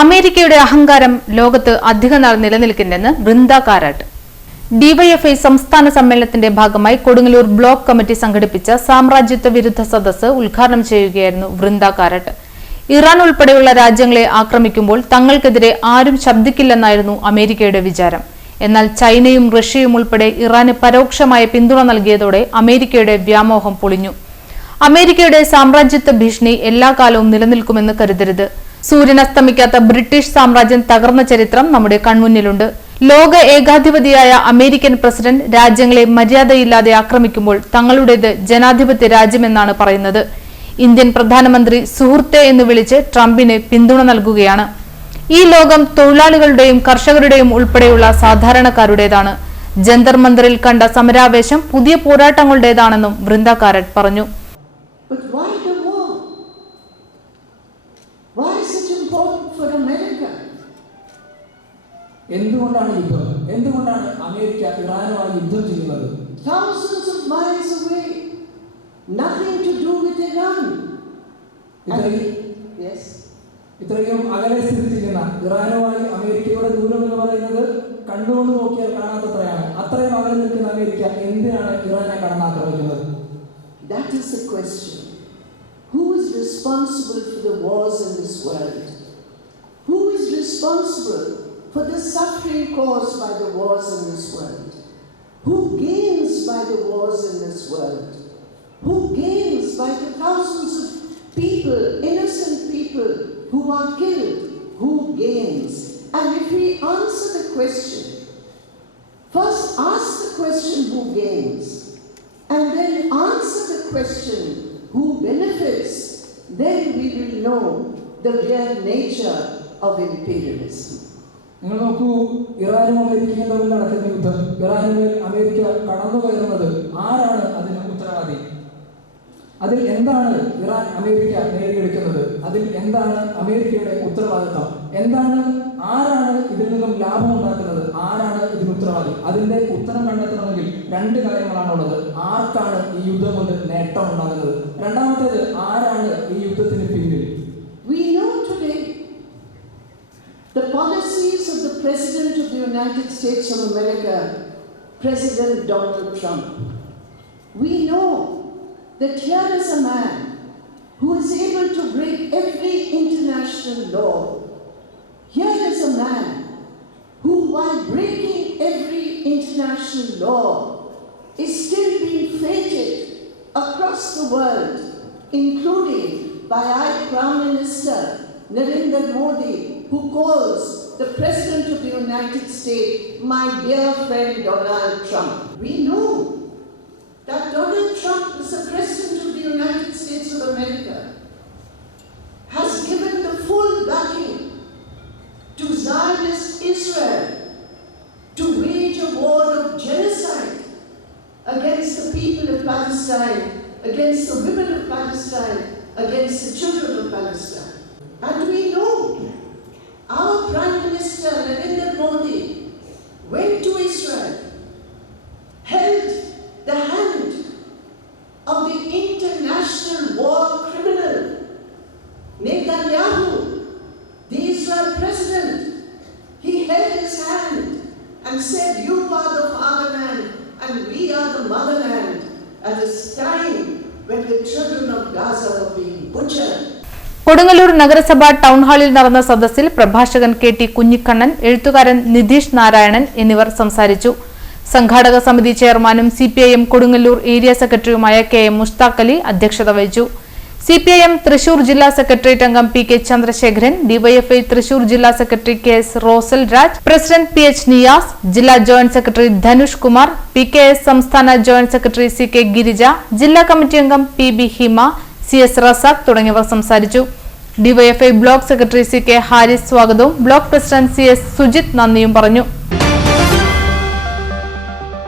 അമേരിക്കയുടെ അഹങ്കാരം ലോകത്ത് അധികനാൾ നിലനിൽക്കില്ലെന്ന് വൃന്ദ കാരാട്ട്. ഡിവൈഎഫ്ഐ സംസ്ഥാന സമ്മേളനത്തിന്റെ ഭാഗമായി കൊടുങ്ങല്ലൂർ ബ്ലോക്ക് കമ്മിറ്റി സംഘടിപ്പിച്ച സാമ്രാജ്യത്വ വിരുദ്ധ സദസ്സ് ഉദ്ഘാടനം ചെയ്യുകയായിരുന്നു വൃന്ദ കാരാട്ട്. ഇറാൻ ഉൾപ്പെടെയുള്ള രാജ്യങ്ങളെ ആക്രമിക്കുമ്പോൾ തങ്ങൾക്കെതിരെ ആരും ശബ്ദിക്കില്ലെന്നായിരുന്നു അമേരിക്കയുടെ വിചാരം. എന്നാൽ ചൈനയും റഷ്യയും ഉൾപ്പെടെ ഇറാന് പരോക്ഷമായ പിന്തുണ നൽകിയതോടെ അമേരിക്കയുടെ വ്യാമോഹം പൊളിഞ്ഞു. അമേരിക്കയുടെ സാമ്രാജ്യത്വ ഭീഷണി എല്ലാ കാലവും നിലനിൽക്കുമെന്ന് കരുതരുത്. സൂര്യനസ്തമിക്കാത്ത ബ്രിട്ടീഷ് സാമ്രാജ്യം തകർന്ന ചരിത്രം നമ്മുടെ കൺമുന്നിലുണ്ട്. ലോക ഏകാധിപതിയായ അമേരിക്കൻ പ്രസിഡന്റ് രാജ്യങ്ങളെ മര്യാദയില്ലാതെ ആക്രമിക്കുമ്പോൾ തങ്ങളുടേത് ജനാധിപത്യ രാജ്യമെന്നാണ് പറയുന്നത്. ഇന്ത്യൻ പ്രധാനമന്ത്രി സുഹൃത്തെ എന്ന് വിളിച്ച് ട്രംപിന് പിന്തുണ നൽകുകയാണ്. ഈ ലോകം തൊഴിലാളികളുടെയും കർഷകരുടെയും ഉൾപ്പെടെയുള്ള സാധാരണക്കാരുടേതാണ്. ജന്തർ മന്ദിറിൽ കണ്ട സമരാവേശം പുതിയ പോരാട്ടങ്ങളുടേതാണെന്നും വൃന്ദ കാരാട്ട് പറഞ്ഞു. എന്തുകൊണ്ടാണ് യുദ്ധം? എന്തുകൊണ്ടാണ് അമേരിക്ക ഇറാനുമായി യുദ്ധം ചെയ്യുന്നത്? Thousands of miles away, nothing to do with Iran. Yes. ഇത്രയും അകലെ സ്ഥിതി ചെയ്യുന്ന ഇറാനുമായി അമേരിക്കയുടെ ദൂരം എന്ന് പറയുന്നത് കണ്ടുകൊണ്ട് നോക്കിയാൽ കാണാത്തത്രയാണ്. അത്രയും അകലെ നിൽക്കുന്ന അമേരിക്ക എന്തിനാണ് ഇറാനെ കടന്നാക്രമിക്കുന്നത്? That is the question. Who is responsible for the wars in this world? Who is responsible for the suffering caused by the wars in this world? Who gains by the wars in this world? Who gains by the thousands of people, innocent people who are killed? Who gains? And if we answer the question, first ask the question who gains, and then answer the question who benefits, then we will know the real nature of imperialism. നിങ്ങൾ നോക്കൂ, ഇറാനും അമേരിക്കയും തമ്മിൽ നടക്കുന്ന യുദ്ധം, ഇറാനുമേൽ അമേരിക്ക കടന്നു കയറുന്നത് ആരാണ് അതിന് ഉത്തരവാദി? അതിൽ എന്താണ് ഇറാൻ അമേരിക്ക നേടിയെടുക്കുന്നത്? അതിൽ എന്താണ് അമേരിക്കയുടെ ഉത്തരവാദിത്വം? എന്താണ്, ആരാണ് ഇതിൽ നിന്നും ലാഭം ഉണ്ടാക്കുന്നത്? ആരാണ് ഇതിന് ഉത്തരവാദി? അതിന്റെ ഉത്തരം കണ്ടെത്തണമെങ്കിൽ രണ്ട് കാര്യങ്ങളാണുള്ളത്. ആർക്കാണ് ഈ യുദ്ധം കൊണ്ട് നേട്ടം ഉണ്ടാകുന്നത്? രണ്ടാമത്തേത്, ആരാണ് ഈ യുദ്ധത്തിന് പിന്നിൽ? We know today the policies of the President of the United States of America, President Donald Trump. We know that here is a man who is able to break every international law. Here is a man who, while breaking every international law, is still being feted across the world, including by our Prime Minister Narendra Modi, who calls the President of the United States my dear friend Donald Trump. We know that Donald Trump, as the President of the United States of America, has given the full backing to Zionist Israel to wage a war of genocide against the people of Palestine, against the women of Palestine, against the children of Palestine. And we know our Prime Minister Narendra Modi went to Israel, held the hand of the international war criminal Netanyahu, the Israel president. He held his hand and said, "You are the fatherland and we are the motherland," at this time when the children of Gaza were being butchered. Kodungallur നഗരസഭ ടൗൺ ഹാളിൽ നടന്ന സദസ്സിൽ പ്രഭാഷകൻ KT കുഞ്ഞിക്കണ്ണൻ, എഴുത്തുകാരൻ നിതീഷ് നാരായണൻ എന്നിവർ സംസാരിച്ചു. സംഘാടക സമിതി ചെയർമാനും CPIM കൊടുങ്ങല്ലൂർ ഏരിയ സെക്രട്ടറിയുമായ KM മുസ്താഖ് അലി അധ്യക്ഷത വഹിച്ചു. CPIM തൃശൂർ ജില്ലാ സെക്രട്ടേറിയറ്റ് അംഗം PK ചന്ദ്രശേഖരൻ, DYFI തൃശൂർ ജില്ലാ secretary KS Rosal Raj, president PH Niyas, ജില്ലാ joint secretary Dhanush Kumar, PKS സംസ്ഥാന ജോയിന്റ് സെക്രട്ടറി CK ഗിരിജ, ജില്ലാ കമ്മിറ്റി അംഗം PB ഹിമ, CS റസാഖ് തുടങ്ങിയവർ സംസാരിച്ചു. DYFI block secretary CK Haris സ്വാഗതവും ബ്ലോക്ക് പ്രസിഡന്റ് CS സുജിത് നന്ദിയും പറഞ്ഞു.